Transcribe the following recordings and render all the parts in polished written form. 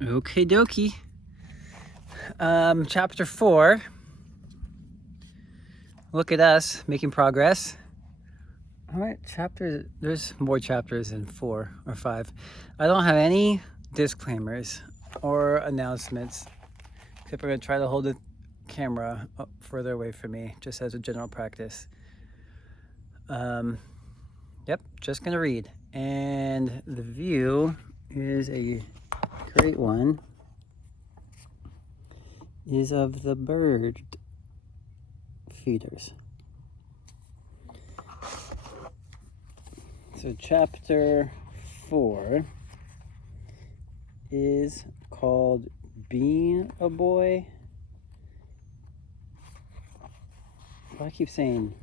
Okie dokie. Chapter 4. Look at us making progress. All right, there's more chapters than 4 or 5. I don't have any disclaimers or announcements, except we're going to try to hold the camera up further away from me, just as a general practice. Yep, just going to read. And the view is a great one, is of the bird feeders. So chapter 4 is called Being a Boy. I keep saying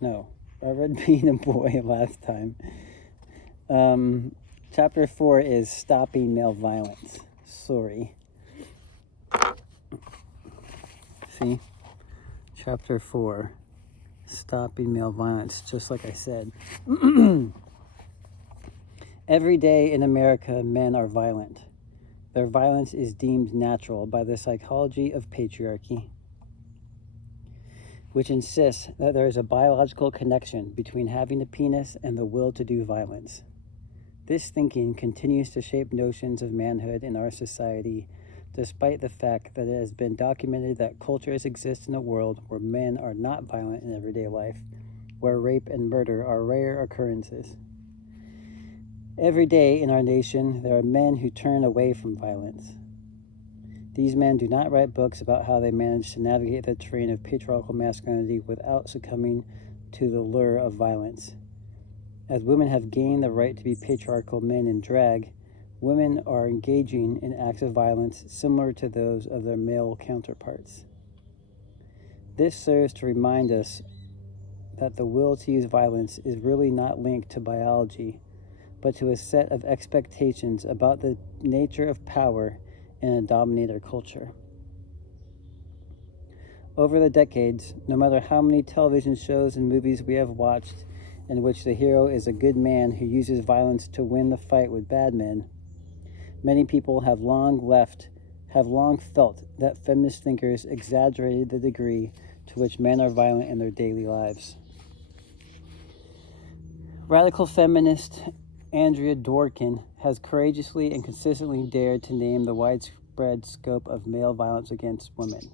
no. I read Being a Boy last time. Chapter 4 is Stopping Male Violence. Sorry. See? Chapter 4, Stopping Male Violence, just like I said. Every day in America, men are violent. Their violence is deemed natural by the psychology of patriarchy, which insists that there is a biological connection between having a penis and the will to do violence. This thinking continues to shape notions of manhood in our society, despite the fact that it has been documented that cultures exist in a world where men are not violent in everyday life, where rape and murder are rare occurrences. Every day in our nation, there are men who turn away from violence. These men do not write books about how they manage to navigate the terrain of patriarchal masculinity without succumbing to the lure of violence. As women have gained the right to be patriarchal men in drag, women are engaging in acts of violence similar to those of their male counterparts. This serves to remind us that the will to use violence is really not linked to biology, but to a set of expectations about the nature of power in a dominator culture. Over the decades, no matter how many television shows and movies we have watched in which the hero is a good man who uses violence to win the fight with bad men, many people have long felt that feminist thinkers exaggerated the degree to which men are violent in their daily lives. Radical feminist Andrea Dworkin has courageously and consistently dared to name the widespread scope of male violence against women.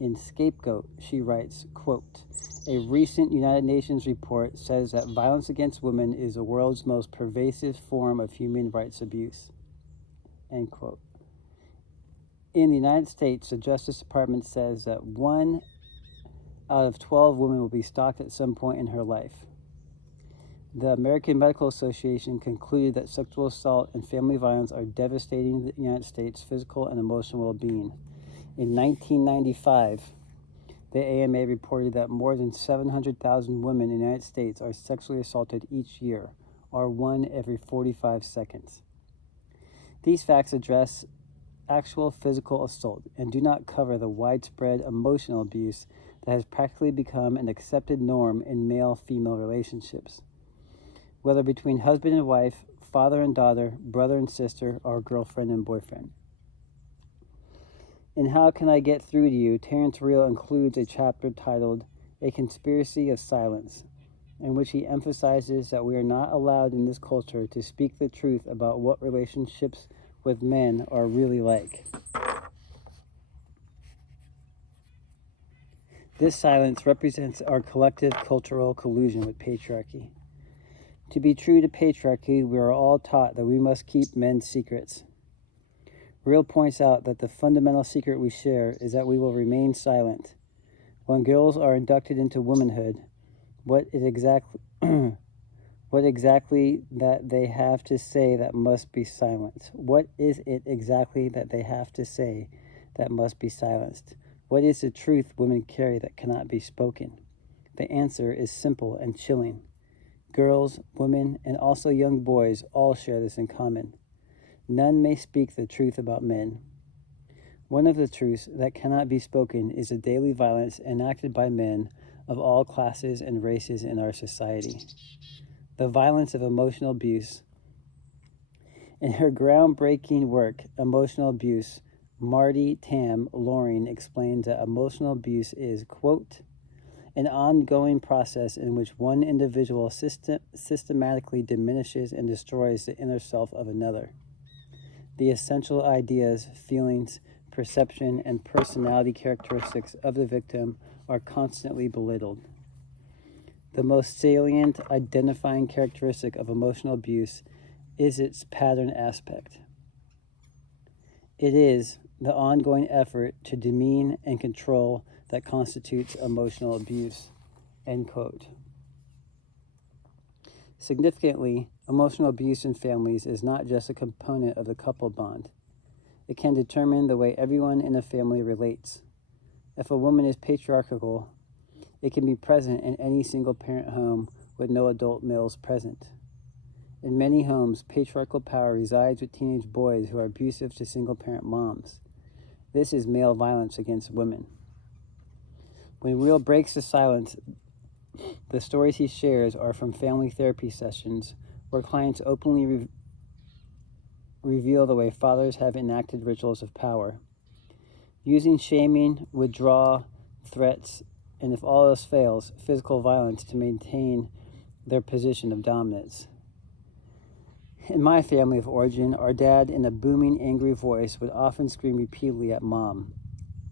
In Scapegoat, she writes, quote, "A recent United Nations report says that violence against women is the world's most pervasive form of human rights abuse." End quote. In the United States, the Justice Department says that 1 out of 12 women will be stalked at some point in her life. The American Medical Association concluded that sexual assault and family violence are devastating the United States' physical and emotional well-being. In 1995, the AMA reported that more than 700,000 women in the United States are sexually assaulted each year, or 1 every 45 seconds. These facts address actual physical assault and do not cover the widespread emotional abuse that has practically become an accepted norm in male-female relationships, whether between husband and wife, father and daughter, brother and sister, or girlfriend and boyfriend. In How Can I Get Through to You, Terrence Real includes a chapter titled A Conspiracy of Silence, in which he emphasizes that we are not allowed in this culture to speak the truth about what relationships with men are really like. This silence represents our collective cultural collusion with patriarchy. To be true to patriarchy, we are all taught that we must keep men's secrets. Real points out that the fundamental secret we share is that we will remain silent. When girls are inducted into womanhood, what exactly that they have to say that must be silenced? What is it exactly that they have to say that must be silenced? What is the truth women carry that cannot be spoken? The answer is simple and chilling. Girls, women, and also young boys all share this in common. None may speak the truth about men. One of the truths that cannot be spoken is the daily violence enacted by men of all classes and races in our society. The violence of emotional abuse In her groundbreaking work, Emotional Abuse, Marty Tam Loring explains that emotional abuse is, quote, an ongoing process in which one individual systematically diminishes and destroys the inner self of another. The essential ideas, feelings, perception, and personality characteristics of the victim are constantly belittled. The most salient identifying characteristic of emotional abuse is its pattern aspect. It is the ongoing effort to demean and control that constitutes emotional abuse, end quote. Significantly, emotional abuse in families is not just a component of the couple bond. It can determine the way everyone in a family relates. If a woman is patriarchal, it can be present in any single-parent home with no adult males present. In many homes, patriarchal power resides with teenage boys who are abusive to single-parent moms. This is male violence against women. When Will breaks the silence, the stories he shares are from family therapy sessions where clients openly reveal the way fathers have enacted rituals of power, using shaming, withdrawal, threats, and if all else fails, physical violence to maintain their position of dominance. In my family of origin, our dad, in a booming, angry voice, would often scream repeatedly at Mom,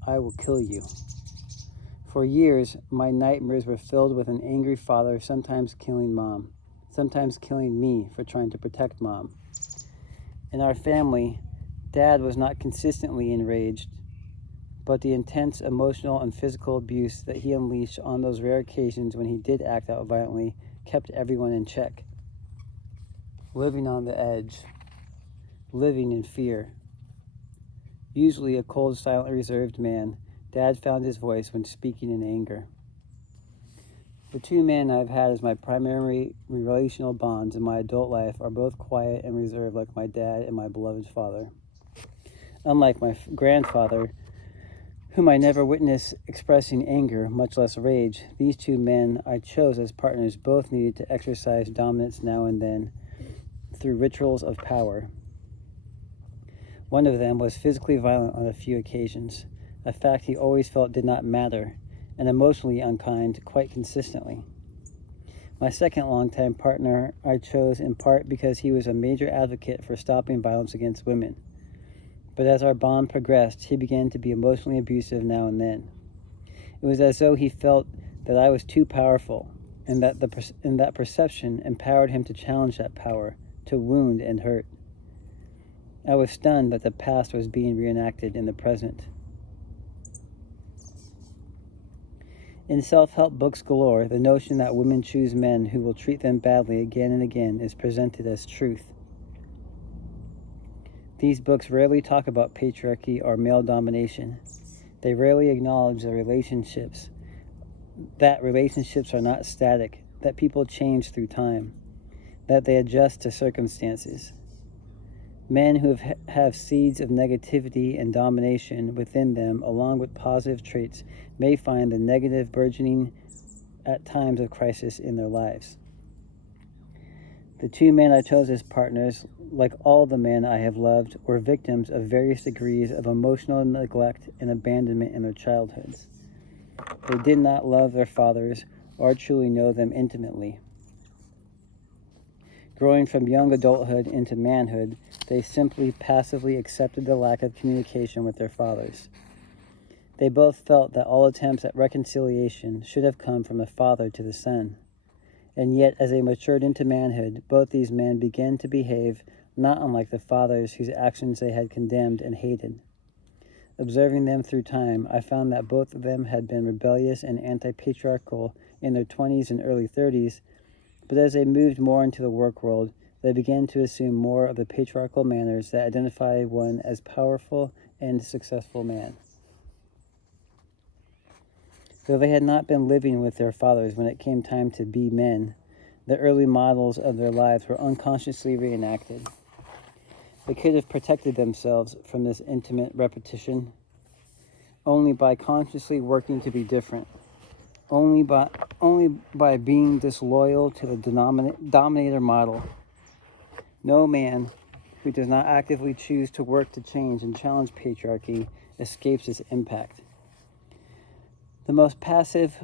"I will kill you." For years, my nightmares were filled with an angry father, sometimes killing Mom, sometimes killing me for trying to protect Mom. In our family, Dad was not consistently enraged, but the intense emotional and physical abuse that he unleashed on those rare occasions when he did act out violently kept everyone in check. Living on the edge, living in fear. Usually a cold, silent, reserved man, Dad found his voice when speaking in anger. The two men I've had as my primary relational bonds in my adult life are both quiet and reserved like my dad and my beloved father. Unlike my grandfather, whom I never witnessed expressing anger, much less rage, these two men I chose as partners both needed to exercise dominance now and then through rituals of power. One of them was physically violent on a few occasions, a fact he always felt did not matter, and emotionally unkind quite consistently. My second longtime partner I chose in part because he was a major advocate for stopping violence against women. But as our bond progressed, he began to be emotionally abusive now and then. It was as though he felt that I was too powerful, and that perception empowered him to challenge that power, to wound and hurt. I was stunned that the past was being reenacted in the present. In self-help books galore, the notion that women choose men who will treat them badly again and again is presented as truth. These books rarely talk about patriarchy or male domination. They rarely acknowledge that relationships are not static, that people change through time, that they adjust to circumstances. Men who have seeds of negativity and domination within them, along with positive traits, may find the negative burgeoning at times of crisis in their lives. The two men I chose as partners, like all the men I have loved, were victims of various degrees of emotional neglect and abandonment in their childhoods. They did not love their fathers or truly know them intimately. Growing from young adulthood into manhood, they simply passively accepted the lack of communication with their fathers. They both felt that all attempts at reconciliation should have come from the father to the son. And yet, as they matured into manhood, both these men began to behave not unlike the fathers whose actions they had condemned and hated. Observing them through time, I found that both of them had been rebellious and anti-patriarchal in their 20s and early 30s, but as they moved more into the work world, they began to assume more of the patriarchal manners that identify one as powerful and successful man. Though they had not been living with their fathers when it came time to be men, the early models of their lives were unconsciously reenacted. They could have protected themselves from this intimate repetition only by consciously working to be different, only by being disloyal to the dominator model. No man who does not actively choose to work to change and challenge patriarchy escapes its impact. The most passive,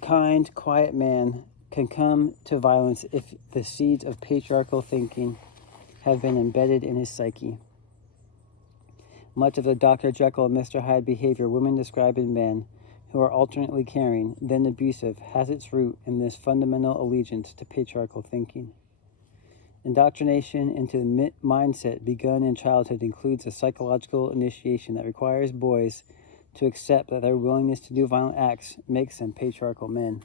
kind, quiet man can come to violence if the seeds of patriarchal thinking have been embedded in his psyche. Much of the Dr. Jekyll and Mr. Hyde behavior women describe in men who are alternately caring, then abusive, has its root in this fundamental allegiance to patriarchal thinking. Indoctrination into the mindset begun in childhood includes a psychological initiation that requires boys to accept that their willingness to do violent acts makes them patriarchal men.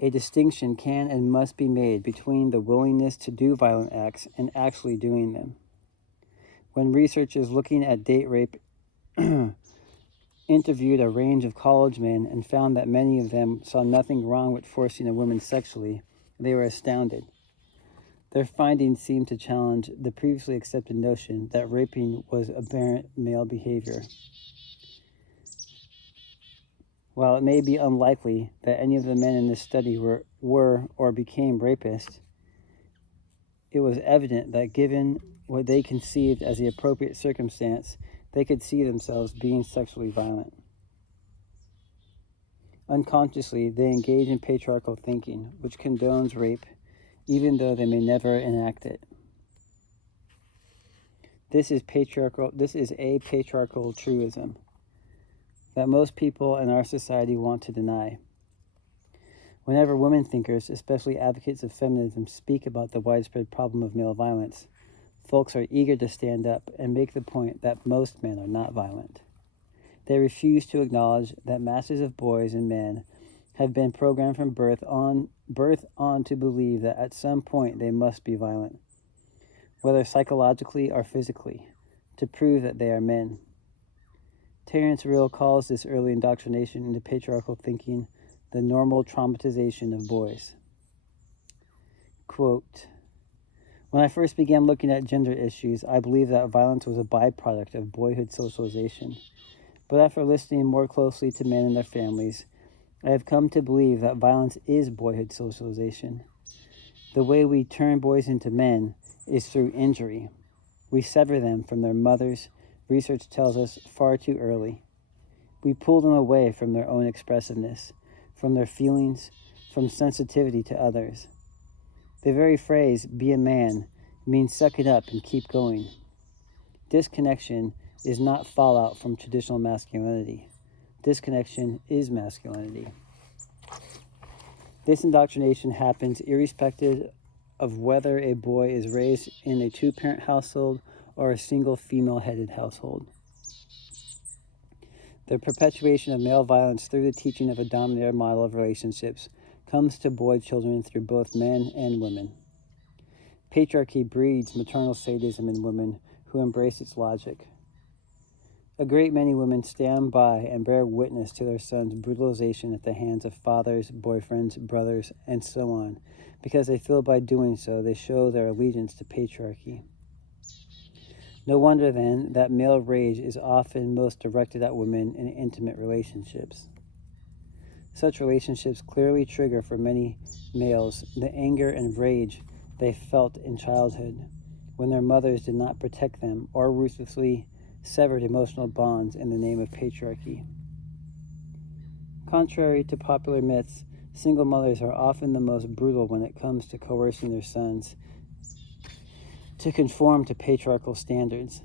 A distinction can and must be made between the willingness to do violent acts and actually doing them. When researchers looking at date rape interviewed a range of college men and found that many of them saw nothing wrong with forcing a woman sexually, they were astounded. Their findings seemed to challenge the previously accepted notion that raping was aberrant male behavior. While it may be unlikely that any of the men in this study were or became rapists, it was evident that given what they conceived as the appropriate circumstance, they could see themselves being sexually violent. Unconsciously, they engage in patriarchal thinking, which condones rape, even though they may never enact it. This is a patriarchal truism that most people in our society want to deny. Whenever women thinkers, especially advocates of feminism, speak about the widespread problem of male violence, folks are eager to stand up and make the point that most men are not violent. They refuse to acknowledge that masses of boys and men have been programmed from birth on to believe that at some point they must be violent, whether psychologically or physically, to prove that they are men. Terence Real calls this early indoctrination into patriarchal thinking the normal traumatization of boys. Quote, "When I first began looking at gender issues, I believed that violence was a byproduct of boyhood socialization. But after listening more closely to men and their families, I have come to believe that violence is boyhood socialization. The way we turn boys into men is through injury. We sever them from their mothers, research tells us, far too early. We pull them away from their own expressiveness, from their feelings, from sensitivity to others. The very phrase, 'be a man,' means suck it up and keep going. Disconnection is not fallout from traditional masculinity. Disconnection is masculinity. This indoctrination happens irrespective of whether a boy is raised in a two-parent household or a single female-headed household. The perpetuation of male violence through the teaching of a dominator model of relationships comes to boy children through both men and women. Patriarchy breeds maternal sadism in women who embrace its logic. A great many women stand by and bear witness to their sons' brutalization at the hands of fathers, boyfriends, brothers, and so on, because they feel by doing so they show their allegiance to patriarchy. No wonder, then, that male rage is often most directed at women in intimate relationships. Such relationships clearly trigger for many males the anger and rage they felt in childhood, when their mothers did not protect them or ruthlessly severed emotional bonds in the name of patriarchy. Contrary to popular myths, single mothers are often the most brutal when it comes to coercing their sons to conform to patriarchal standards.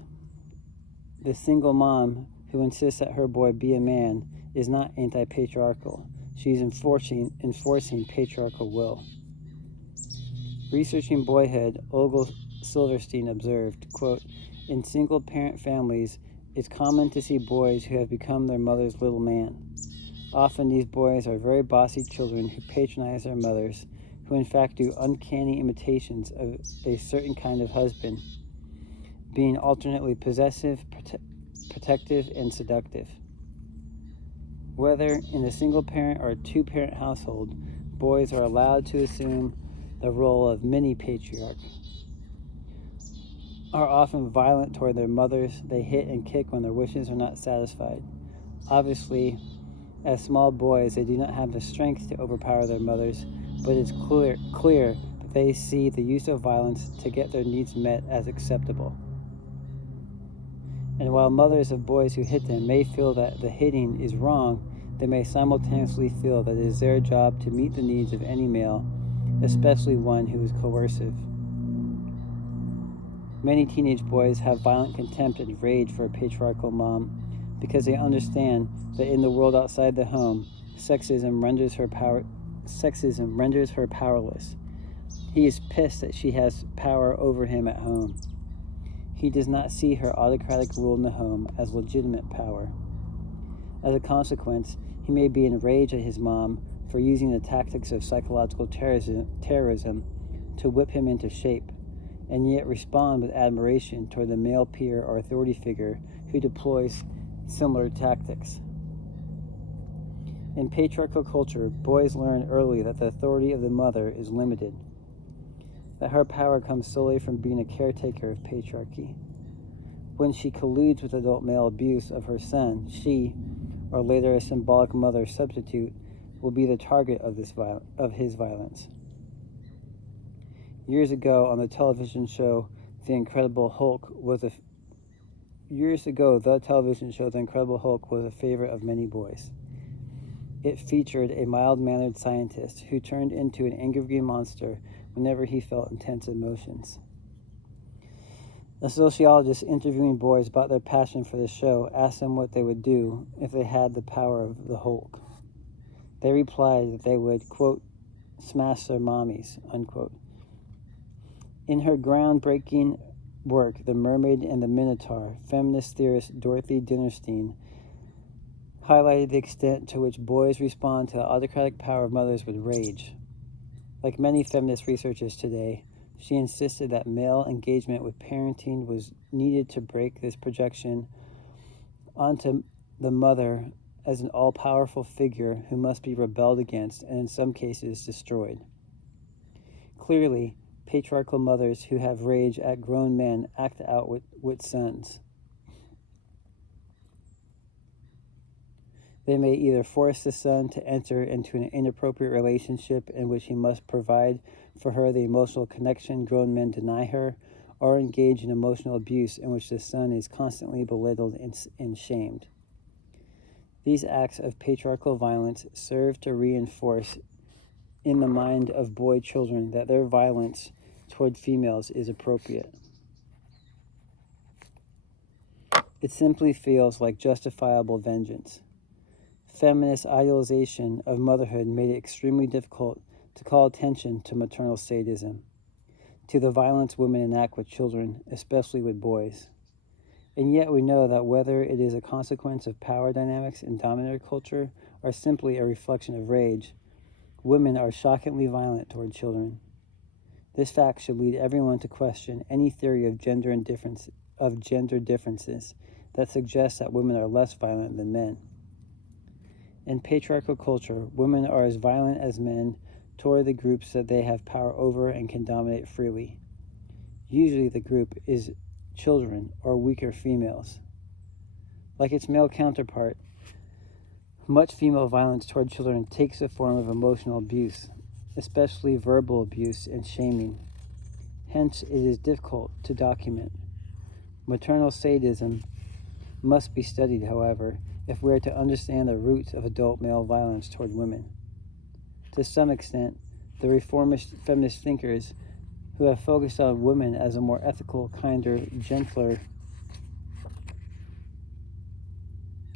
The single mom who insists that her boy be a man is not anti-patriarchal. She's enforcing patriarchal will. Researching boyhood, Olga Silverstein observed, quote, "In single-parent families, it's common to see boys who have become their mother's little man. Often these boys are very bossy children who patronize their mothers, who in fact do uncanny imitations of a certain kind of husband, being alternately possessive, protective, and seductive. Whether in a single-parent or two-parent household, boys are allowed to assume the role of mini-patriarch, are often violent toward their mothers. They hit and kick when their wishes are not satisfied. Obviously, as small boys, they do not have the strength to overpower their mothers, but it's clear that they see the use of violence to get their needs met as acceptable. And while mothers of boys who hit them may feel that the hitting is wrong, they may simultaneously feel that it is their job to meet the needs of any male, especially one who is coercive. Many teenage boys have violent contempt and rage for a patriarchal mom because they understand that in the world outside the home, sexism renders her powerless. He is pissed that she has power over him at home. He does not see her autocratic rule in the home as legitimate power. As a consequence, he may be enraged at his mom for using the tactics of psychological terrorism to whip him into shape, and yet respond with admiration toward the male peer or authority figure who deploys similar tactics. In patriarchal culture, boys learn early that the authority of the mother is limited, that her power comes solely from being a caretaker of patriarchy. When she colludes with adult male abuse of her son, she, or later a symbolic mother substitute, will be the target of his violence. Years ago, on the television show The Incredible Hulk was a favorite of many boys. It featured a mild-mannered scientist who turned into an angry monster whenever he felt intense emotions. A sociologist interviewing boys about their passion for the show asked them what they would do if they had the power of the Hulk. They replied that they would, quote, smash their mommies, unquote. In her groundbreaking work, The Mermaid and the Minotaur, feminist theorist Dorothy Dinnerstein highlighted the extent to which boys respond to the autocratic power of mothers with rage. Like many feminist researchers today, she insisted that male engagement with parenting was needed to break this projection onto the mother as an all-powerful figure who must be rebelled against and in some cases destroyed. Clearly, patriarchal mothers who have rage at grown men act out with sons. They may either force the son to enter into an inappropriate relationship in which he must provide for her the emotional connection grown men deny her, or engage in emotional abuse in which the son is constantly belittled and shamed. These acts of patriarchal violence serve to reinforce in the mind of boy children that their violence toward females is appropriate. It simply feels like justifiable vengeance. Feminist idealization of motherhood made it extremely difficult to call attention to maternal sadism, to the violence women enact with children, especially with boys. And yet we know that whether it is a consequence of power dynamics in dominant culture or simply a reflection of rage, women are shockingly violent toward children. This fact should lead everyone to question any theory of gender differences that suggests that women are less violent than men. In patriarchal culture, women are as violent as men toward the groups that they have power over and can dominate freely. Usually the group is children or weaker females. Like its male counterpart, much female violence toward children takes the form of emotional abuse, especially verbal abuse and shaming. Hence, it is difficult to document. Maternal sadism must be studied, however, if we are to understand the roots of adult male violence toward women. To some extent, the reformist feminist thinkers who have focused on women as a more ethical, kinder, gentler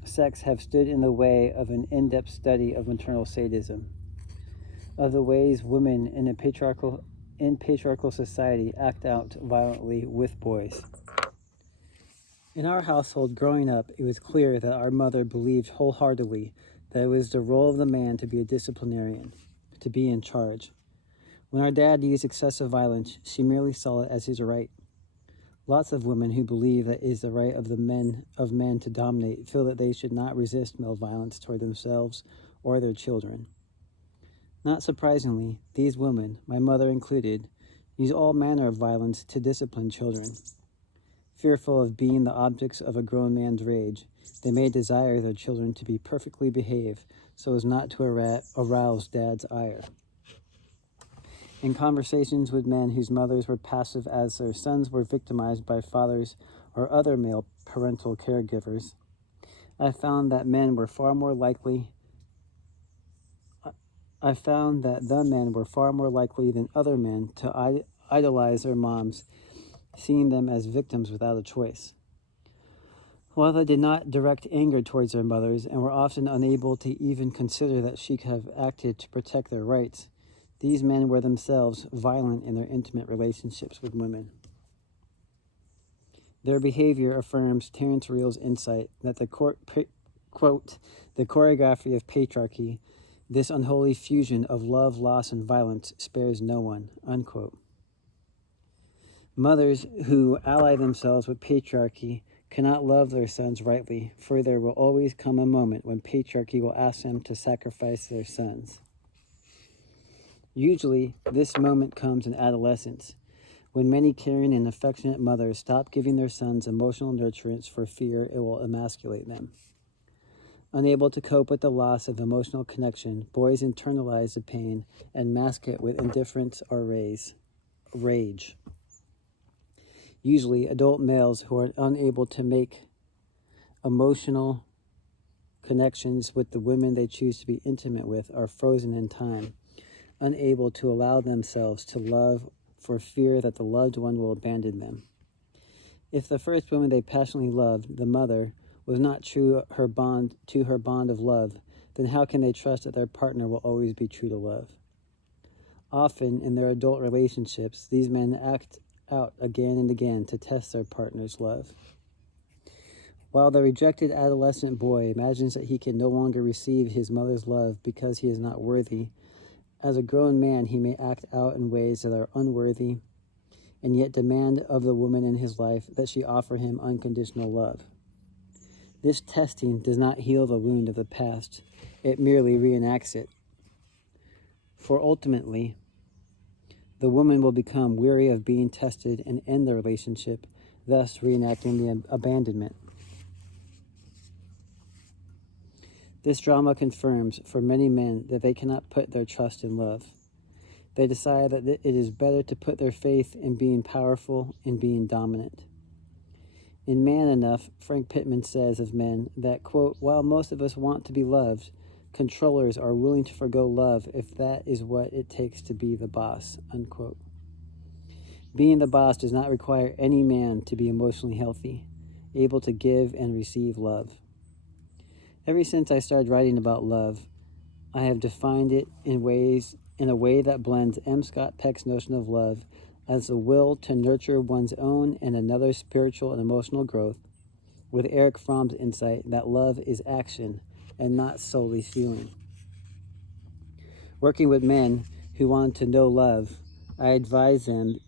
sex have stood in the way of an in-depth study of maternal sadism, of the ways women in patriarchal society act out violently with boys. In our household growing up, it was clear that our mother believed wholeheartedly that it was the role of the man to be a disciplinarian, to be in charge. When our dad used excessive violence, she merely saw it as his right. Lots of women who believe that it is the right of men to dominate feel that they should not resist male violence toward themselves or their children. Not surprisingly, these women, my mother included, use all manner of violence to discipline children. Fearful of being the objects of a grown man's rage, they may desire their children to be perfectly behaved so as not to arouse dad's ire. In conversations with men whose mothers were passive as their sons were victimized by fathers or other male parental caregivers, I found that the men were far more likely than other men to idolize their moms, seeing them as victims without a choice. While they did not direct anger towards their mothers and were often unable to even consider that she could have acted to protect their rights, these men were themselves violent in their intimate relationships with women. Their behavior affirms Terence Real's insight that the quote, the choreography of patriarchy, this unholy fusion of love, loss, and violence, spares no one, unquote. Mothers who ally themselves with patriarchy cannot love their sons rightly, for there will always come a moment when patriarchy will ask them to sacrifice their sons. Usually, this moment comes in adolescence, when many caring and affectionate mothers stop giving their sons emotional nurturance for fear it will emasculate them. Unable to cope with the loss of emotional connection, boys internalize the pain and mask it with indifference or rage. Usually, adult males who are unable to make emotional connections with the women they choose to be intimate with are frozen in time, unable to allow themselves to love for fear that the loved one will abandon them. If the first woman they passionately loved, the mother, was not true to her bond of love, then how can they trust that their partner will always be true to love? Often, in their adult relationships, these men act out again and again to test their partner's love. While the rejected adolescent boy imagines that he can no longer receive his mother's love because he is not worthy, as a grown man he may act out in ways that are unworthy and yet demand of the woman in his life that she offer him unconditional love. This testing does not heal the wound of the past, it merely reenacts it. For ultimately, the woman will become weary of being tested and end the relationship, thus reenacting the abandonment. This drama confirms for many men that they cannot put their trust in love. They decide that it is better to put their faith in being powerful and being dominant. In Man Enough, Frank Pittman says of men that, quote, while most of us want to be loved, controllers are willing to forgo love if that is what it takes to be the boss, unquote. Being the boss does not require any man to be emotionally healthy, able to give and receive love. Ever since I started writing about love, I have defined it in a way that blends M. Scott Peck's notion of love as the will to nurture one's own and another's spiritual and emotional growth, with Erich Fromm's insight that love is action and not solely feeling. Working with men who want to know love, I advise them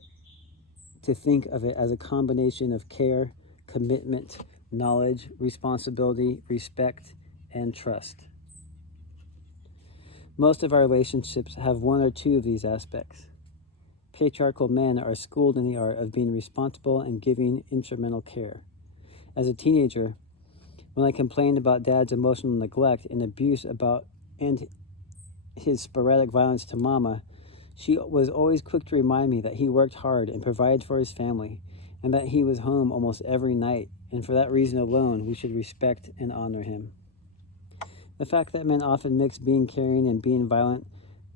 to think of it as a combination of care, commitment, knowledge, responsibility, respect, and trust. Most of our relationships have one or two of these aspects. Patriarchal men are schooled in the art of being responsible and giving instrumental care. As a teenager, when I complained about Dad's emotional neglect and abuse and his sporadic violence to Mama, she was always quick to remind me that he worked hard and provided for his family, and that he was home almost every night, and for that reason alone, we should respect and honor him. The fact that men often mix being caring and being violent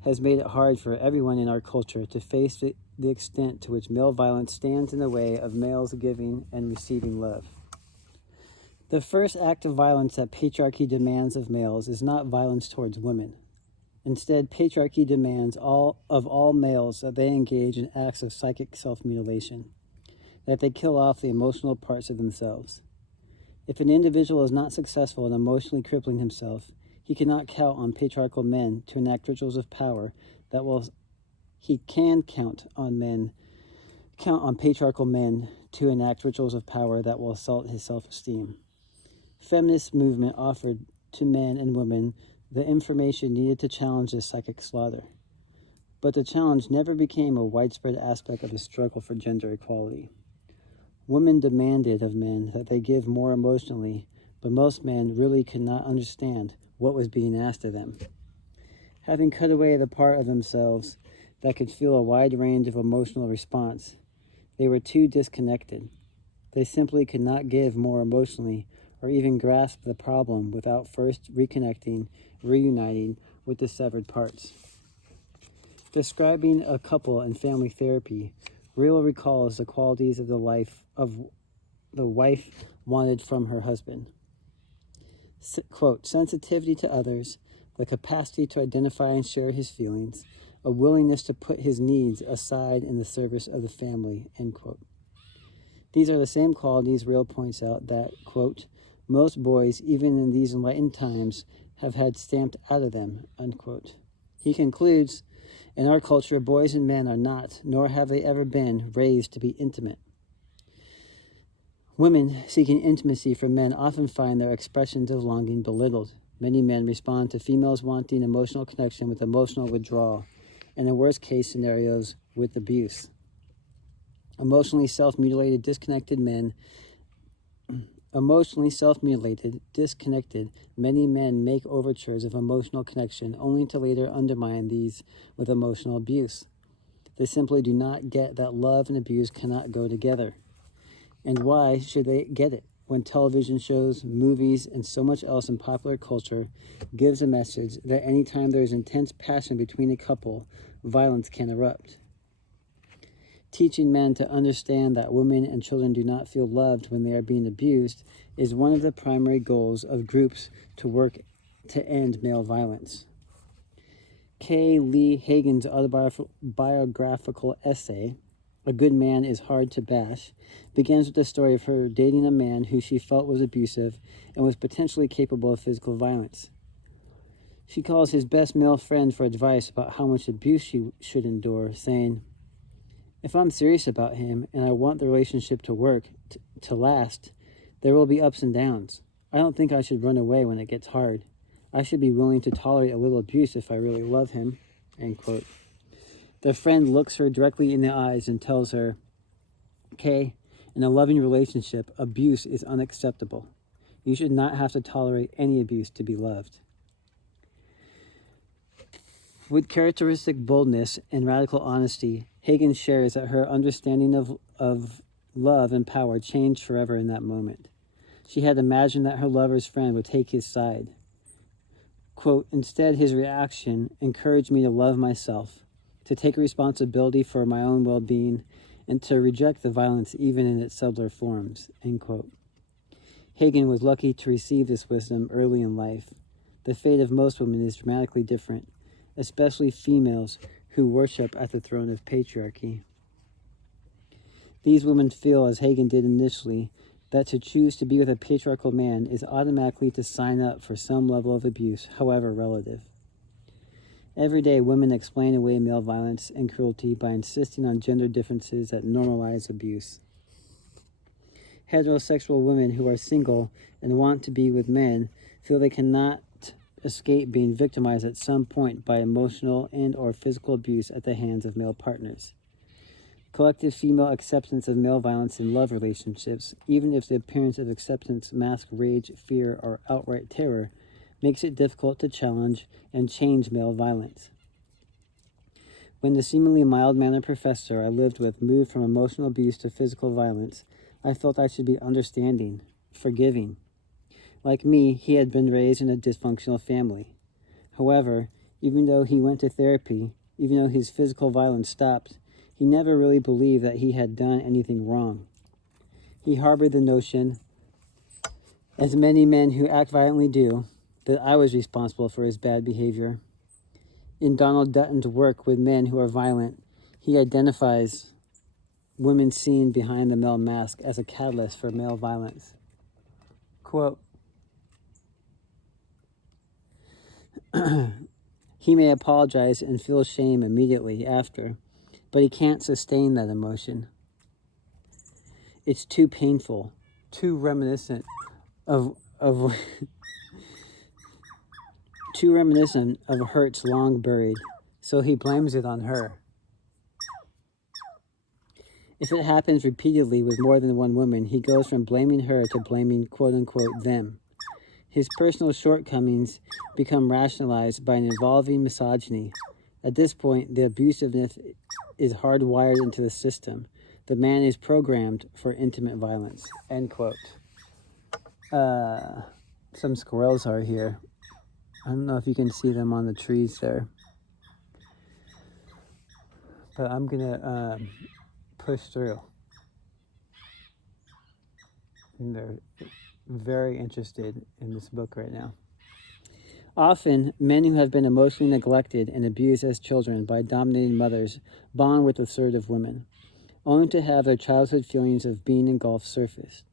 has made it hard for everyone in our culture to face the extent to which male violence stands in the way of males giving and receiving love. The first act of violence that patriarchy demands of males is not violence towards women. Instead, patriarchy demands of all males that they engage in acts of psychic self-mutilation, that they kill off the emotional parts of themselves. If an individual is not successful in emotionally crippling himself, he cannot count on patriarchal men to enact rituals of power he can count on patriarchal men to enact rituals of power that will assault his self-esteem. Feminist movement offered to men and women the information needed to challenge this psychic slaughter. But the challenge never became a widespread aspect of the struggle for gender equality. Women demanded of men that they give more emotionally, but most men really could not understand what was being asked of them. Having cut away the part of themselves that could feel a wide range of emotional response. They were too disconnected. They simply could not give more emotionally or even grasp the problem without first reconnecting, reuniting with the severed parts. Describing a couple in family therapy, Real recalls the qualities of the wife wanted from her husband. Quote, sensitivity to others, the capacity to identify and share his feelings, a willingness to put his needs aside in the service of the family, end quote. These are the same qualities Real points out that, quote, most boys, even in these enlightened times, have had stamped out of them, unquote. He concludes, in our culture, boys and men are not, nor have they ever been, raised to be intimate. Women seeking intimacy from men often find their expressions of longing belittled. Many men respond to females wanting emotional connection with emotional withdrawal, and in worst case scenarios, with abuse. Emotionally self-mutilated, disconnected, many men make overtures of emotional connection only to later undermine these with emotional abuse. They simply do not get that love and abuse cannot go together. And why should they get it when television shows, movies, and so much else in popular culture gives a message that anytime there is intense passion between a couple, violence can erupt? Teaching men to understand that women and children do not feel loved when they are being abused is one of the primary goals of groups to work to end male violence. K. Lee Hagen's autobiographical essay, A Good Man is Hard to Bash, begins with the story of her dating a man who she felt was abusive and was potentially capable of physical violence. She calls his best male friend for advice about how much abuse she should endure, saying, if I'm serious about him and I want the relationship to work, to last, there will be ups and downs. I don't think I should run away when it gets hard. I should be willing to tolerate a little abuse if I really love him, end quote. The friend looks her directly in the eyes and tells her, Kay, in a loving relationship, abuse is unacceptable. You should not have to tolerate any abuse to be loved. With characteristic boldness and radical honesty, Hagen shares that her understanding of love and power changed forever in that moment. She had imagined that her lover's friend would take his side. Quote, instead, his reaction encouraged me to love myself, to take responsibility for my own well-being, and to reject the violence even in its subtler forms, end quote. Hagen was lucky to receive this wisdom early in life. The fate of most women is dramatically different, especially females who worship at the throne of patriarchy. These women feel, as Hagen did initially, that to choose to be with a patriarchal man is automatically to sign up for some level of abuse, however relative. Every day, women explain away male violence and cruelty by insisting on gender differences that normalize abuse. Heterosexual women who are single and want to be with men feel they cannot escape being victimized at some point by emotional and or physical abuse at the hands of male partners. Collective female acceptance of male violence in love relationships, even if the appearance of acceptance masks rage, fear, or outright terror, makes it difficult to challenge and change male violence. When the seemingly mild-mannered professor I lived with moved from emotional abuse to physical violence, I felt I should be understanding, forgiving. Like me, he had been raised in a dysfunctional family. However, even though he went to therapy, even though his physical violence stopped, he never really believed that he had done anything wrong. He harbored the notion, as many men who act violently do, that I was responsible for his bad behavior. In Donald Dutton's work with men who are violent, he identifies women seen behind the male mask as a catalyst for male violence. Quote, he may apologize and feel shame immediately after, but he can't sustain that emotion. It's too painful, too reminiscent of too reminiscent of hurts long buried, so he blames it on her. If it happens repeatedly with more than one woman, he goes from blaming her to blaming quote-unquote them. His personal shortcomings become rationalized by an evolving misogyny, At this point, the abusiveness is hardwired into the system. The man is programmed for intimate violence. End quote. Some squirrels are here. I don't know if you can see them on the trees there. But I'm going to push through. And they're very interested in this book right now. Often, men who have been emotionally neglected and abused as children by dominating mothers bond with assertive women, only to have their childhood feelings of being engulfed surface.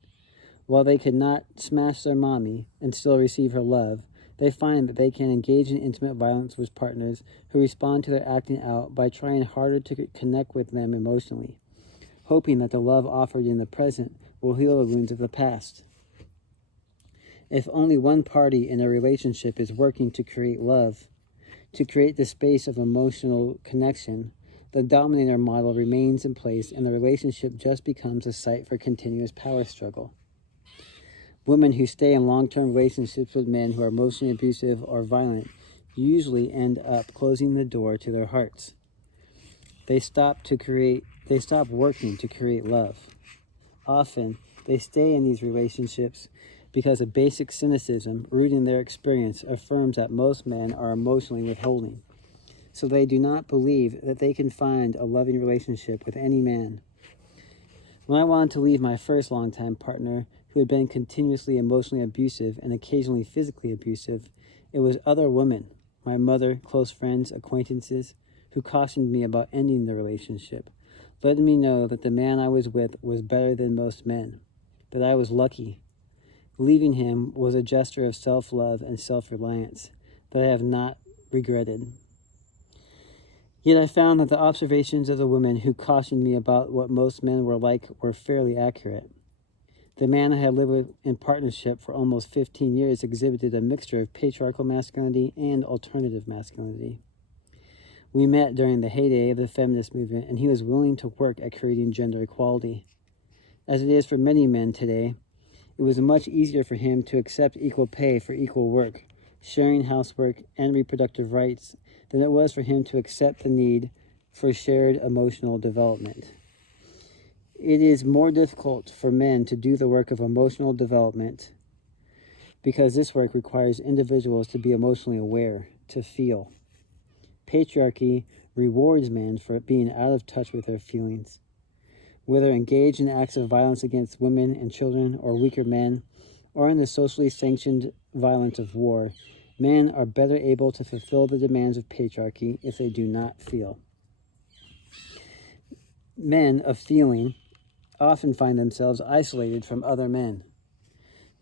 While they could not smash their mommy and still receive her love, they find that they can engage in intimate violence with partners who respond to their acting out by trying harder to connect with them emotionally, hoping that the love offered in the present will heal the wounds of the past. If only one party in a relationship is working to create love, to create the space of emotional connection, the dominator model remains in place and the relationship just becomes a site for continuous power struggle. Women who stay in long-term relationships with men who are emotionally abusive or violent usually end up closing the door to their hearts. They stop working to create love. Often, they stay in these relationships because a basic cynicism rooted in their experience affirms that most men are emotionally withholding. So they do not believe that they can find a loving relationship with any man. When I wanted to leave my first longtime partner, who had been continuously emotionally abusive and occasionally physically abusive, it was other women, my mother, close friends, acquaintances, who cautioned me about ending the relationship, letting me know that the man I was with was better than most men, that I was lucky. Leaving him was a gesture of self-love and self-reliance that I have not regretted. Yet I found that the observations of the women who cautioned me about what most men were like were fairly accurate. The man I had lived with in partnership for almost 15 years exhibited a mixture of patriarchal masculinity and alternative masculinity. We met during the heyday of the feminist movement, and he was willing to work at creating gender equality. As it is for many men today, it was much easier for him to accept equal pay for equal work, sharing housework and reproductive rights, than it was for him to accept the need for shared emotional development. It is more difficult for men to do the work of emotional development because this work requires individuals to be emotionally aware, to feel. Patriarchy rewards men for being out of touch with their feelings. Whether engaged in acts of violence against women and children or weaker men, or in the socially sanctioned violence of war, men are better able to fulfill the demands of patriarchy if they do not feel. Men of feeling often find themselves isolated from other men.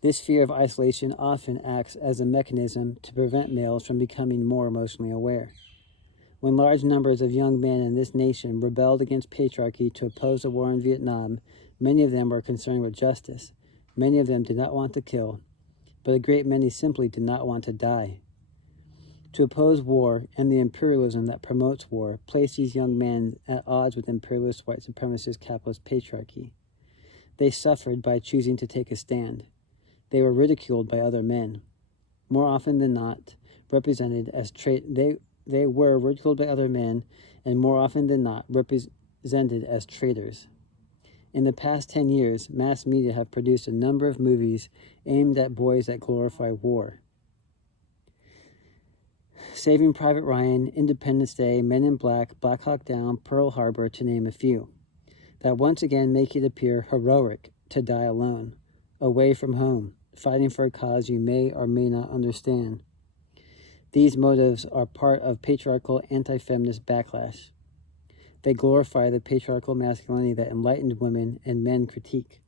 This fear of isolation often acts as a mechanism to prevent males from becoming more emotionally aware. When large numbers of young men in this nation rebelled against patriarchy to oppose the war in Vietnam, many of them were concerned with justice. Many of them did not want to kill, but a great many simply did not want to die. To oppose war and the imperialism that promotes war placed these young men at odds with imperialist white supremacist capitalist patriarchy. They suffered by choosing to take a stand. They were ridiculed by other men. More often than not, represented as they were ridiculed by other men, and more often than not, represented as traitors. In the past 10 years, mass media have produced a number of movies aimed at boys that glorify war. Saving Private Ryan, Independence Day, Men in Black, Black Hawk Down, Pearl Harbor, to name a few, that once again make it appear heroic to die alone, away from home, fighting for a cause you may or may not understand. These motives are part of patriarchal anti-feminist backlash. They glorify the patriarchal masculinity that enlightened women and men critique.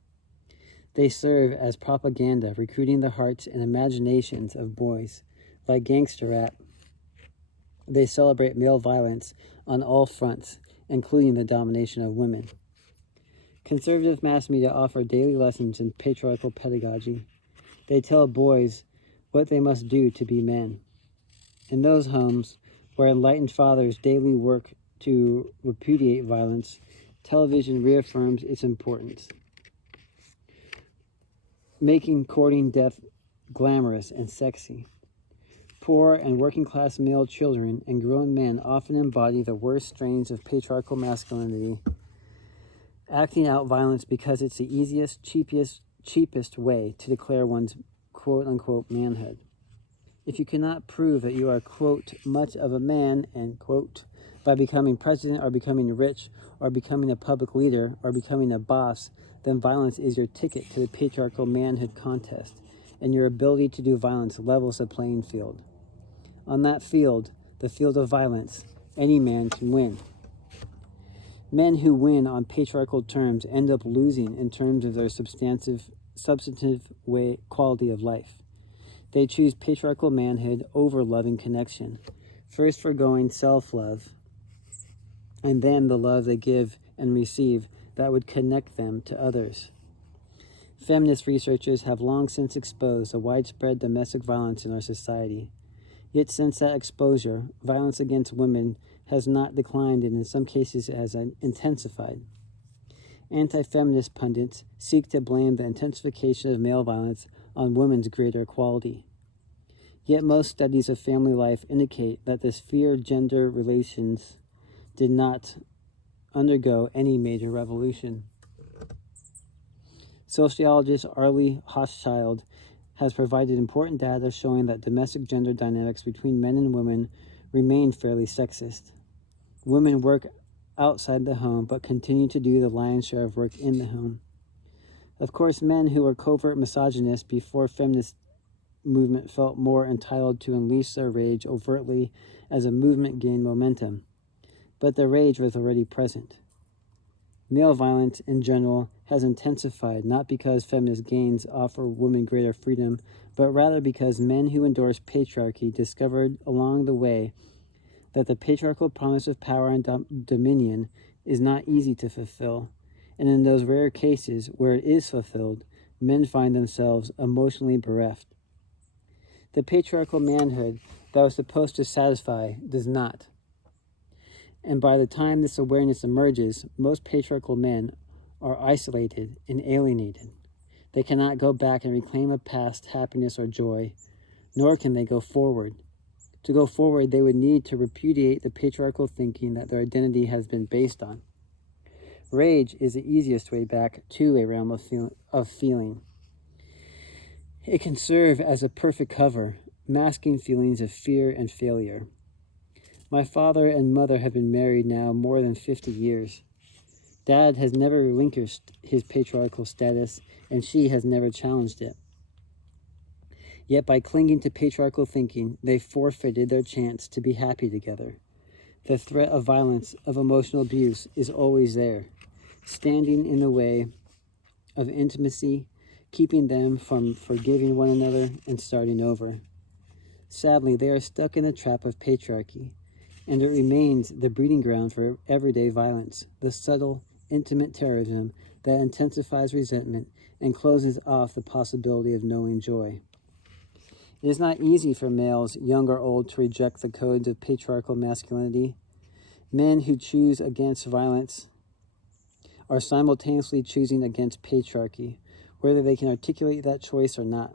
They serve as propaganda, recruiting the hearts and imaginations of boys, like gangster rap. They celebrate male violence on all fronts, including the domination of women. Conservative mass media offer daily lessons in patriarchal pedagogy. They tell boys what they must do to be men. In those homes where enlightened fathers daily work to repudiate violence, television reaffirms its importance, making courting death glamorous and sexy. Poor and working-class male children and grown men often embody the worst strains of patriarchal masculinity, acting out violence because it's the easiest, cheapest way to declare one's quote-unquote manhood. If you cannot prove that you are, quote, much of a man, end quote, by becoming president or becoming rich or becoming a public leader or becoming a boss, then violence is your ticket to the patriarchal manhood contest, and your ability to do violence levels the playing field. On that field, the field of violence, any man can win. Men who win on patriarchal terms end up losing in terms of their substantive quality of life. They choose patriarchal manhood over loving connection, first forgoing self-love, and then the love they give and receive that would connect them to others. Feminist researchers have long since exposed the widespread domestic violence in our society. Yet since that exposure, violence against women has not declined, and in some cases it has intensified. Anti-feminist pundits seek to blame the intensification of male violence on women's greater equality. Yet most studies of family life indicate that the sphere gender relations did not undergo any major revolution. Sociologist Arlie Hochschild has provided important data showing that domestic gender dynamics between men and women remain fairly sexist. Women work outside the home but continue to do the lion's share of work in the home. Of course, men who were covert misogynists before feminist movement felt more entitled to unleash their rage overtly as a movement gained momentum, but the rage was already present. Male violence in general has intensified, not because feminist gains offer women greater freedom, but rather because men who endorse patriarchy discovered along the way that the patriarchal promise of power and dominion is not easy to fulfill, and in those rare cases where it is fulfilled, men find themselves emotionally bereft. The patriarchal manhood that was supposed to satisfy does not. And by the time this awareness emerges, most patriarchal men are isolated and alienated. They cannot go back and reclaim a past happiness or joy, nor can they go forward. To go forward, they would need to repudiate the patriarchal thinking that their identity has been based on. Rage is the easiest way back to a realm of feeling. It can serve as a perfect cover, masking feelings of fear and failure. My father and mother have been married now more than 50 years. Dad has never relinquished his patriarchal status, and she has never challenged it. Yet by clinging to patriarchal thinking, they forfeited their chance to be happy together. The threat of violence, of emotional abuse, is always there, standing in the way of intimacy, keeping them from forgiving one another and starting over. Sadly, they are stuck in the trap of patriarchy, and it remains the breeding ground for everyday violence, the subtle, intimate terrorism that intensifies resentment and closes off the possibility of knowing joy. It is not easy for males, young or old, to reject the codes of patriarchal masculinity. Men who choose against violence are simultaneously choosing against patriarchy, whether they can articulate that choice or not.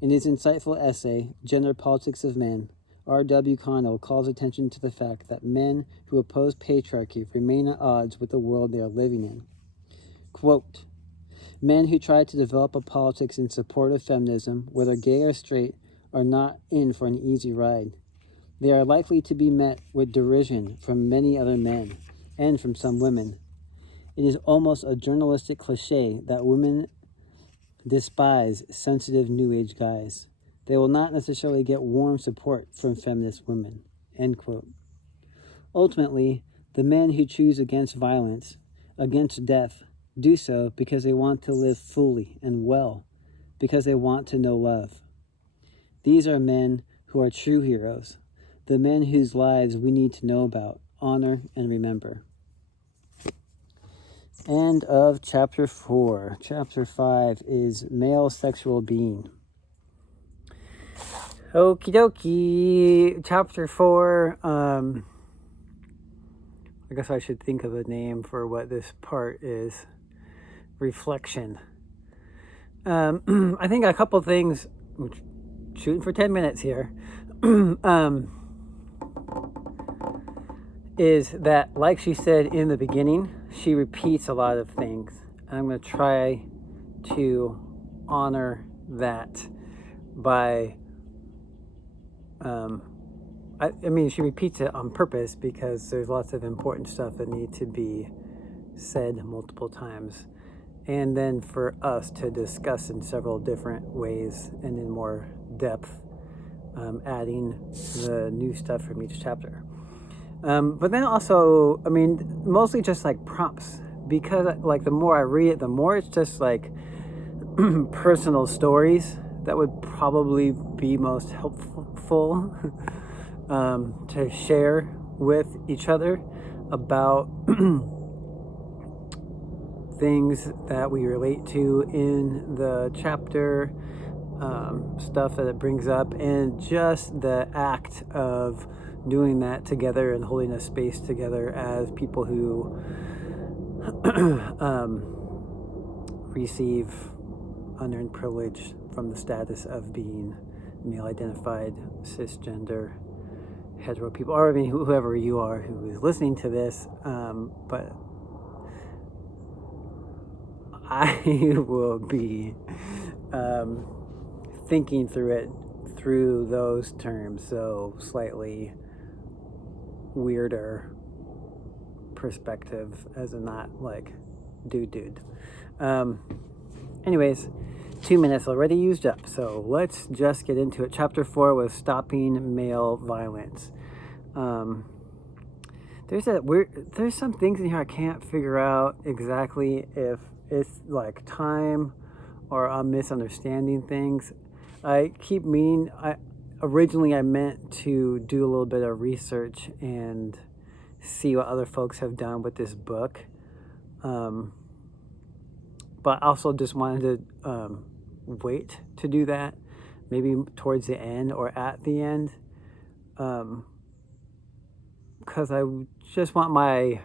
In his insightful essay, Gender Politics of Men, R.W. Connell calls attention to the fact that men who oppose patriarchy remain at odds with the world they are living in. Quote, men who try to develop a politics in support of feminism, whether gay or straight, are not in for an easy ride. They are likely to be met with derision from many other men, and from some women. It is almost a journalistic cliche that women despise sensitive New Age guys. They will not necessarily get warm support from feminist women, end quote. Ultimately, the men who choose against violence, against death, do so because they want to live fully and well, because they want to know love. These are men who are true heroes, the men whose lives we need to know about, honor, and remember. End of chapter 4. Chapter 5 is male sexual being. Okie dokie. Chapter 4. I guess I should think of a name for what this part is. Reflection. I think a couple things shooting for 10 minutes here, is that, like she said in the beginning, she repeats a lot of things. I'm going to try to honor that by, I mean, she repeats it on purpose because there's lots of important stuff that need to be said multiple times. And then for us to discuss in several different ways and in more depth, adding the new stuff from each chapter. But then also, I mean, mostly just like prompts, because like the more I read it, the more it's just like personal stories that would probably be most helpful to share with each other about things that we relate to in the chapter, stuff that it brings up, and just the act of doing that together and holding a space together as people who receive unearned privilege from the status of being male-identified, cisgender, hetero people, or I mean, whoever you are who is listening to this, but I will be thinking through it through those terms, so slightly weirder perspective as in not like dude. Anyways, 2 minutes already used up, so let's just get into it. Chapter 4 was stopping male violence. There's some things in here I can't figure out exactly if it's like time or I'm misunderstanding things. Originally I meant to do a little bit of research and see what other folks have done with this book. But I also just wanted to wait to do that, maybe towards the end or at the end, because I just want my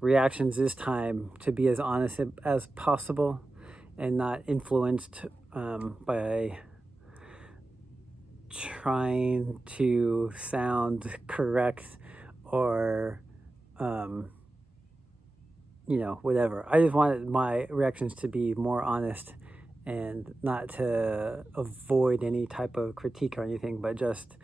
reactions this time to be as honest as possible and not influenced by trying to sound correct or whatever. I just wanted my reactions to be more honest and not to avoid any type of critique or anything, but just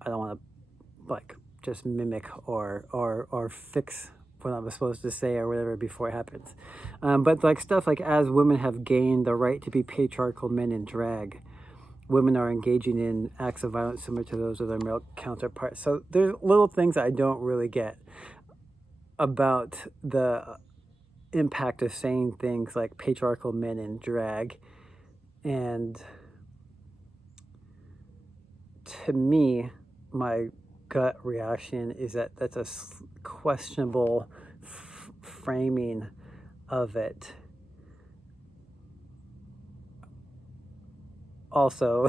I don't want to like just mimic or fix what I was supposed to say or whatever before it happens. But like stuff like, as women have gained the right to be patriarchal men in drag, women are engaging in acts of violence similar to those of their male counterparts. So there's little things I don't really get about the impact of saying things like patriarchal men in drag. And to me, my gut reaction is that that's a questionable framing of it. Also,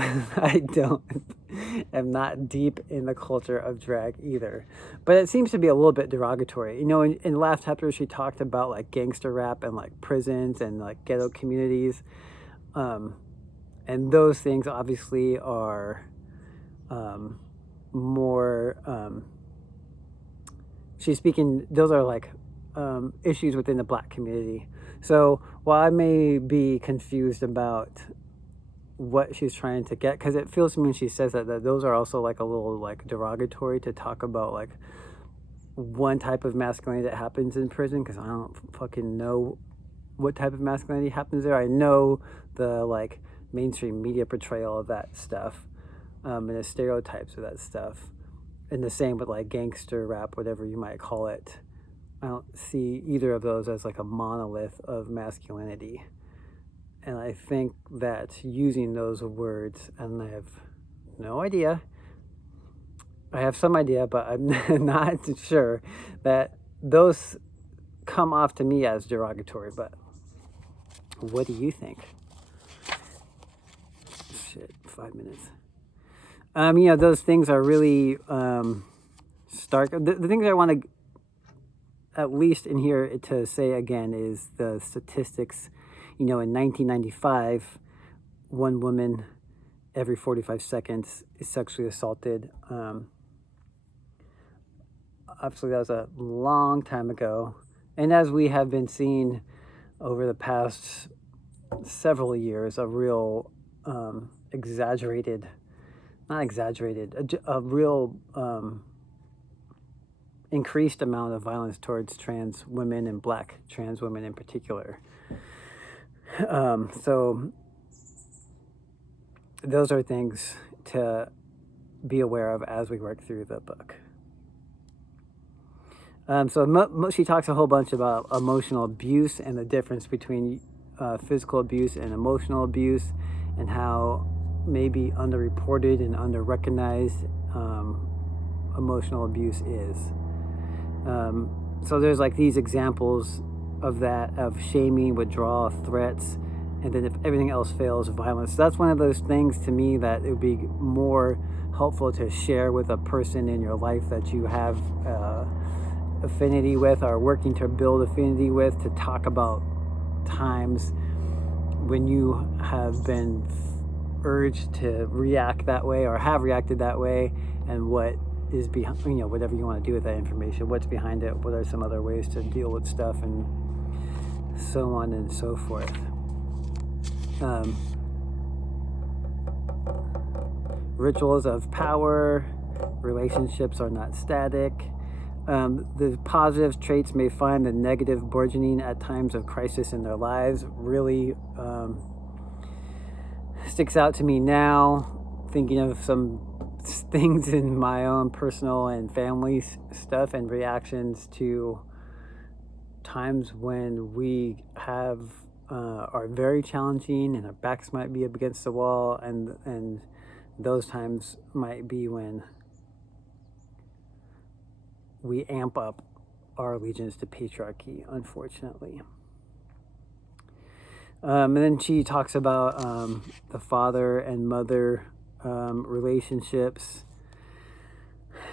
am not deep in the culture of drag either, but it seems to be a little bit derogatory. In the last chapter, she talked about like gangster rap and like prisons and like ghetto communities, and those things obviously are more. She's speaking; those are like issues within the Black community. So while I may be confused about what she's trying to get, because it feels to me when she says that those are also like a little like derogatory to talk about like one type of masculinity that happens in prison, because I don't fucking know what type of masculinity happens there. I know the like mainstream media portrayal of that stuff, and the stereotypes of that stuff, and the same with like gangster rap, whatever you might call it. I don't see either of those as like a monolith of masculinity. And I think that using those words, and I have no idea, I have some idea, but I'm not sure that those come off to me as derogatory. But what do you think? Shit, 5 minutes. Those things are really stark. The things I want to, at least in here, to say again is the statistics. In 1995, one woman every 45 seconds is sexually assaulted. Obviously, that was a long time ago. And as we have been seeing over the past several years, a real a real increased amount of violence towards trans women and Black trans women in particular. So those are things to be aware of as we work through the book. She talks a whole bunch about emotional abuse and the difference between physical abuse and emotional abuse, and how maybe underreported and underrecognized emotional abuse is. So there's like these examples of that, of shaming, withdrawal, threats, and then if everything else fails, violence. So that's one of those things to me that it would be more helpful to share with a person in your life that you have affinity with, or working to build affinity with, to talk about times when you have been urged to react that way or have reacted that way, and what is behind, whatever you want to do with that information, what's behind it, what are some other ways to deal with stuff, and so on and so forth. Rituals of power, relationships are not static. The positive traits may find the negative burgeoning at times of crisis in their lives. Really sticks out to me now, thinking of some things in my own personal and family stuff and reactions to times when we have are very challenging and our backs might be up against the wall, and those times might be when we amp up our allegiance to patriarchy, unfortunately. And then she talks about the father and mother relationships.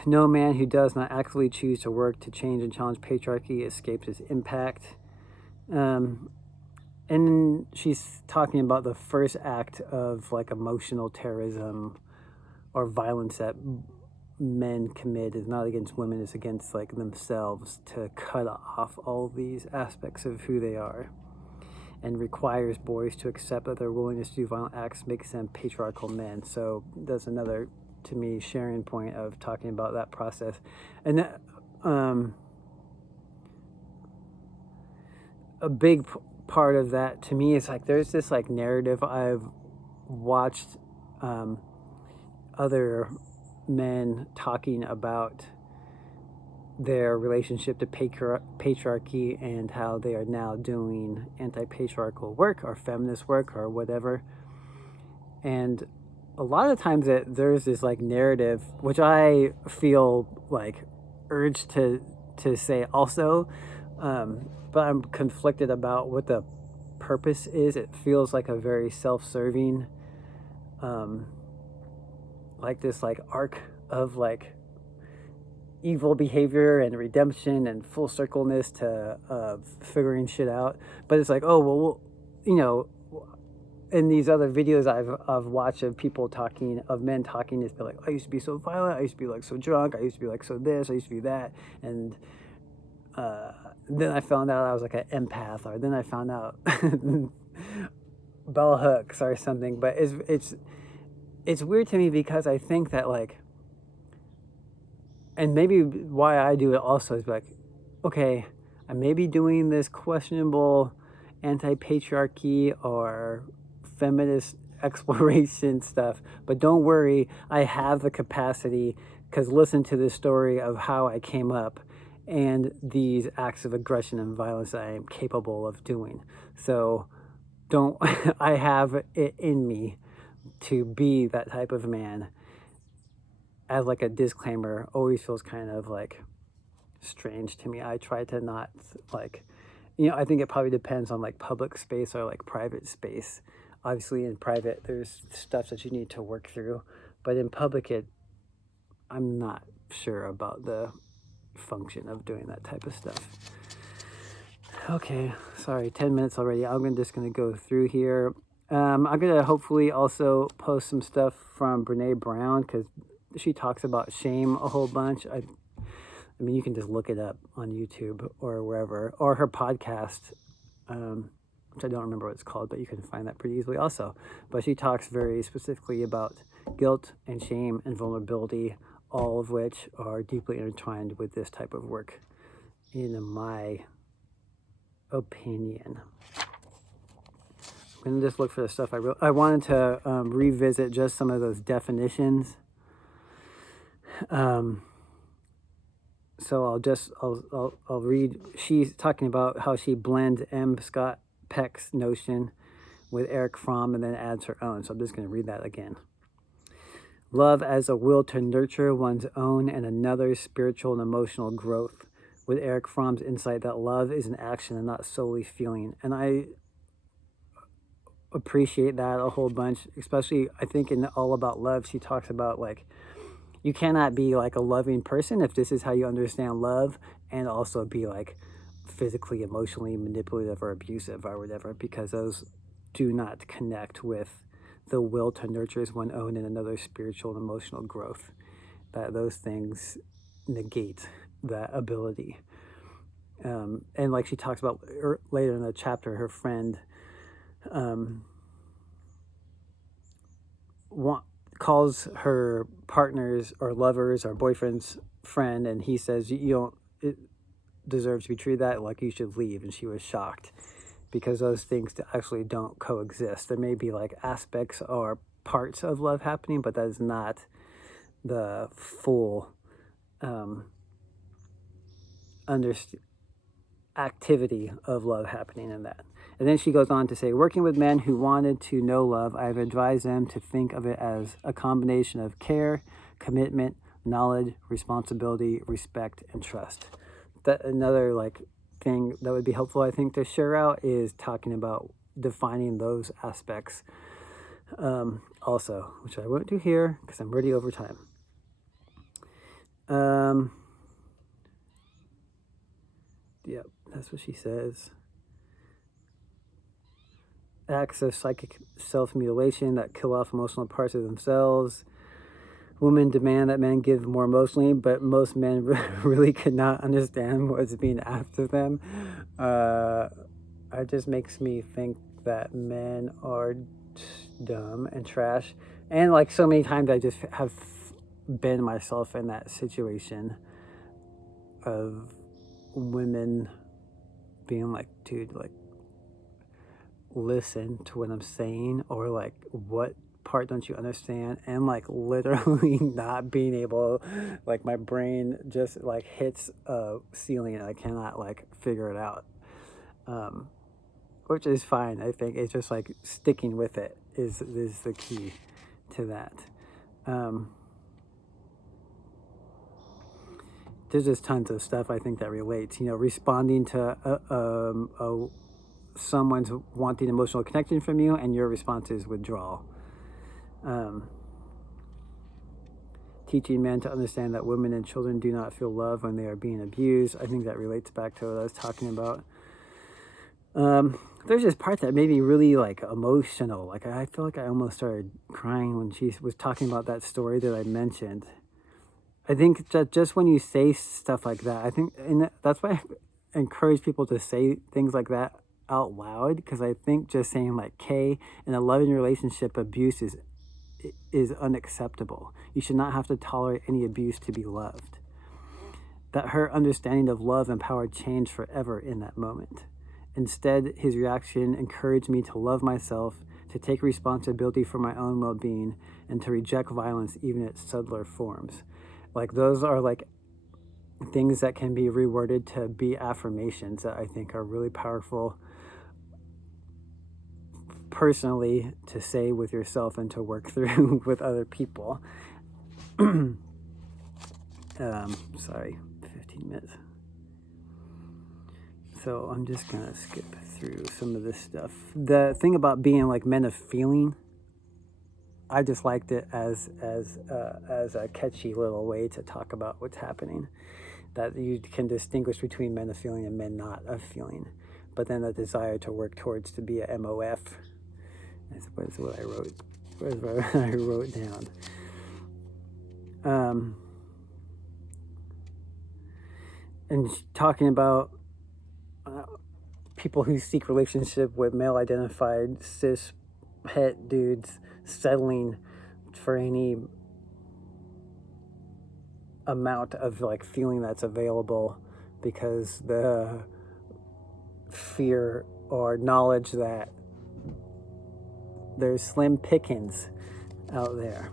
No man who does not actively choose to work to change and challenge patriarchy escapes its impact. And then she's talking about the first act of like emotional terrorism or violence that men commit is not against women, it's against like themselves, to cut off all these aspects of who they are, and requires boys to accept that their willingness to do violent acts makes them patriarchal men. So that's another, to me, sharing point of talking about that process. And a big part of that to me is like there's this like narrative I've watched other men talking about their relationship to patriarchy and how they are now doing anti-patriarchal work or feminist work or whatever. And a lot of times there's this like narrative, which I feel like urged to say also, but I'm conflicted about what the purpose is. It feels like a very self-serving, like this like arc of like evil behavior and redemption and full circleness to figuring shit out. But it's like, oh well, in these other videos I've watched of people talking, of men talking, it's been like, I used to be so violent, I used to be like so drunk, I used to be like so this, I used to be that, and then I found out I was like an empath, or then I found out bell hooks or something. But it's weird to me because I think that like, and maybe why I do it also is like, okay, I may be doing this questionable anti-patriarchy or feminist exploration stuff, but don't worry, I have the capacity, because listen to this story of how I came up and these acts of aggression and violence that I am capable of doing. So don't, I have it in me to be that type of man. As like a disclaimer, always feels kind of like strange to me. I try to not like, I think it probably depends on like public space or like private space. Obviously in private there's stuff that you need to work through, but in public I'm not sure about the function of doing that type of stuff. Okay, sorry, 10 minutes already. I'm just gonna go through here. I'm going to hopefully also post some stuff from Brene Brown, because she talks about shame a whole bunch. I mean, you can just look it up on YouTube or wherever, or her podcast, which I don't remember what it's called, but you can find that pretty easily also. But she talks very specifically about guilt and shame and vulnerability, all of which are deeply intertwined with this type of work, in my opinion. I'm going to just look for the stuff I wrote. I wanted to revisit just some of those definitions. So I'll read. She's talking about how she blends M. Scott Peck's notion with Eric Fromm and then adds her own. So I'm just going to read that again. Love as a will to nurture one's own and another's spiritual and emotional growth, with Eric Fromm's insight that love is an action and not solely feeling. And I appreciate that a whole bunch, especially I think in All About Love, she talks about like, you cannot be like a loving person if this is how you understand love, and also be like physically, emotionally manipulative or abusive or whatever, because those do not connect with the will to nurture one's own and another's spiritual and emotional growth. That those things negate that ability. And like she talks about later in the chapter, her friend calls her partners or lovers or boyfriend's friend, and he says, you don't deserve to be treated that, like you should leave. And she was shocked, because those things actually don't coexist. There may be like aspects or parts of love happening, but that is not the full activity of love happening in that. And then she goes on to say, working with men who wanted to know love, I've advised them to think of it as a combination of care, commitment, knowledge, responsibility, respect, and trust. That another like thing that would be helpful, I think, to share out is talking about defining those aspects also, which I won't do here because I'm already over time. Yep, that's what she says. Acts of psychic self-mutilation that kill off emotional parts of themselves. Women demand that men give more emotionally, but most men really could not understand what's being asked of them. It just makes me think that men are dumb and trash. And like so many times I just have been myself in that situation of women being like, dude, like, listen to what I'm saying, or like, what part don't you understand? And like literally not being able, like my brain just like hits a ceiling and I cannot like figure it out, which is fine. I think it's just like sticking with it is the key to that. There's just tons of stuff I think that relates, responding to someone's wanting emotional connection from you, and your response is withdrawal. Teaching men to understand that women and children do not feel love when they are being abused. I think that relates back to what I was talking about. There's this part that made me really like emotional. Like I feel like I almost started crying when she was talking about that story that I mentioned. I think that just when you say stuff like that, I think, and that's why I encourage people to say things like that out loud, because I think just saying like K in a loving relationship, abuse is unacceptable. You should not have to tolerate any abuse to be loved. That her understanding of love empowered change forever in that moment. Instead, his reaction encouraged me to love myself, to take responsibility for my own well-being, and to reject violence even in its subtler forms. Like those are like things that can be reworded to be affirmations that I think are really powerful personally to say with yourself and to work through with other people. Sorry, 15 minutes. So I'm just gonna skip through some of this stuff. The thing about being like men of feeling, I just liked it as a catchy little way to talk about what's happening. That you can distinguish between men of feeling and men not of feeling. But then the desire to work towards to be a MOF That's what I wrote. What I wrote down. And talking about people who seek relationship with male-identified cis het dudes settling for any amount of like feeling that's available because the fear or knowledge that there's slim pickings out there.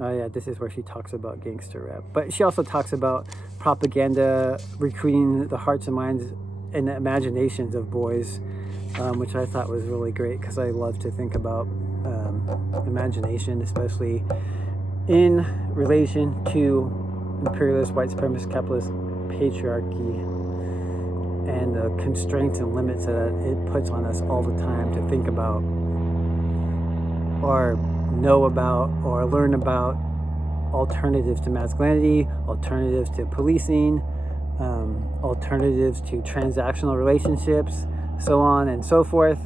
Oh yeah, this is where she talks about gangster rap. But she also talks about propaganda recruiting the hearts and minds and imaginations of boys, which I thought was really great because I love to think about imagination, especially in relation to imperialist, white supremacist, capitalist patriarchy and the constraints and limits that it puts on us all the time to think about or know about or learn about alternatives to masculinity, alternatives to policing, alternatives to transactional relationships, so on and so forth.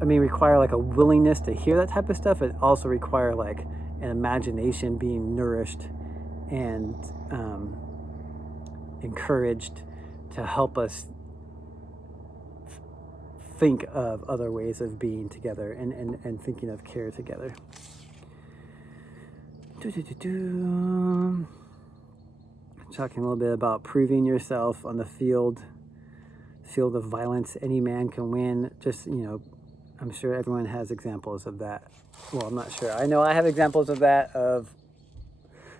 Require like a willingness to hear that type of stuff. It also require like an imagination being nourished and encouraged to help us think of other ways of being together and thinking of care together. Talking a little bit about proving yourself on the field of violence. Any man can win. Just, I'm sure everyone has examples of that. Well, I'm not sure. I know I have examples of that, of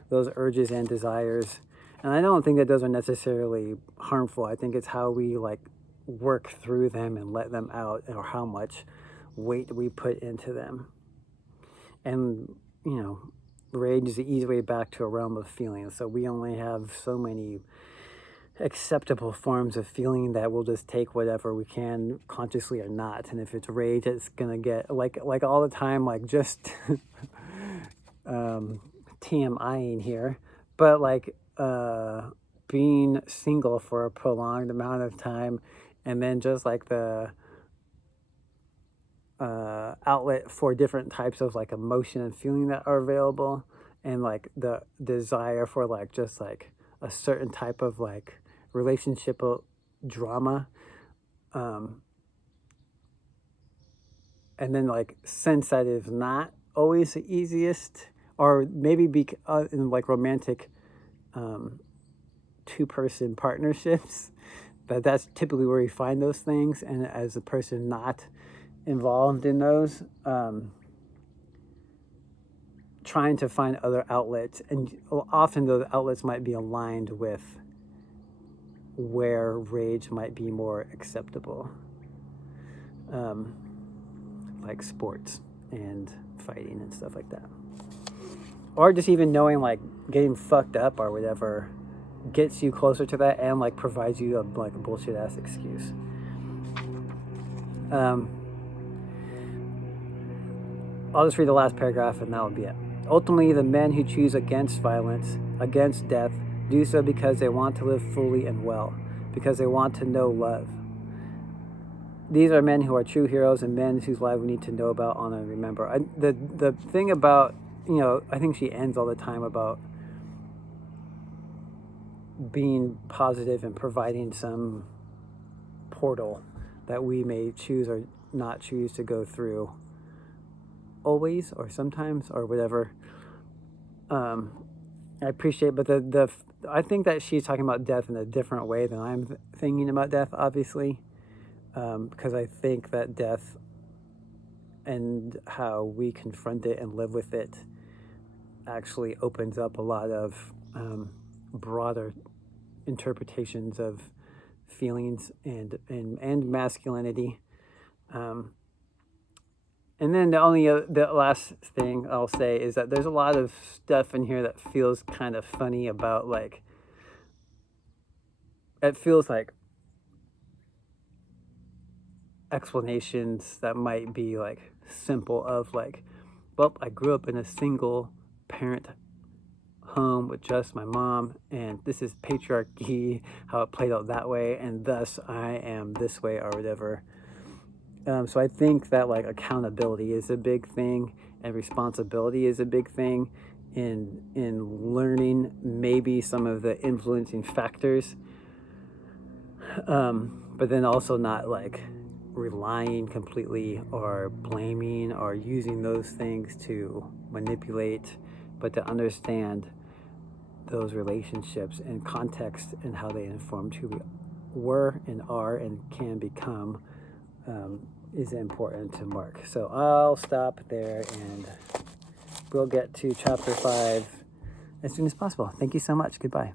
those urges and desires. And I don't think that those are necessarily harmful. I think it's how we like work through them and let them out, or how much weight we put into them. And, rage is the easy way back to a realm of feelings. So we only have so many acceptable forms of feeling that we'll just take whatever we can, consciously or not. And if it's rage, it's gonna get like all the time, like just TMIing here, but like being single for a prolonged amount of time, and then just like the outlet for different types of like emotion and feeling that are available, and like the desire for like just like a certain type of like relationship drama, and then like sense that is not always the easiest, or maybe in like romantic two-person partnerships, that's typically where you find those things. And as a person not involved in those, trying to find other outlets, and often those outlets might be aligned with where rage might be more acceptable, like sports and fighting and stuff like that, or just even knowing like getting fucked up or whatever gets you closer to that, and like provides you a bullshit ass excuse. I'll just read the last paragraph and that will be it. Ultimately, the men who choose against violence, against death, do so because they want to live fully and well, because they want to know love. These are men who are true heroes, and men whose lives we need to know about, honor, and remember. The thing about, I think she ends all the time about being positive and providing some portal that we may choose or not choose to go through, always or sometimes or whatever. I appreciate, but I think that she's talking about death in a different way than I'm thinking about death, obviously, because I think that death and how we confront it and live with it actually opens up a lot of broader interpretations of feelings and masculinity. And then the last thing I'll say is that there's a lot of stuff in here that feels kind of funny about like, it feels like explanations that might be like simple, of like, well, I grew up in a single parent home with just my mom, and this is patriarchy, how it played out that way, and thus I am this way or whatever. So I think that like accountability is a big thing, and responsibility is a big thing in learning maybe some of the influencing factors, but then also not like relying completely or blaming or using those things to manipulate, but to understand those relationships and context and how they informed who we were and are and can become, is important to mark. So I'll stop there and we'll get to chapter 5 as soon as possible. Thank you so much. Goodbye.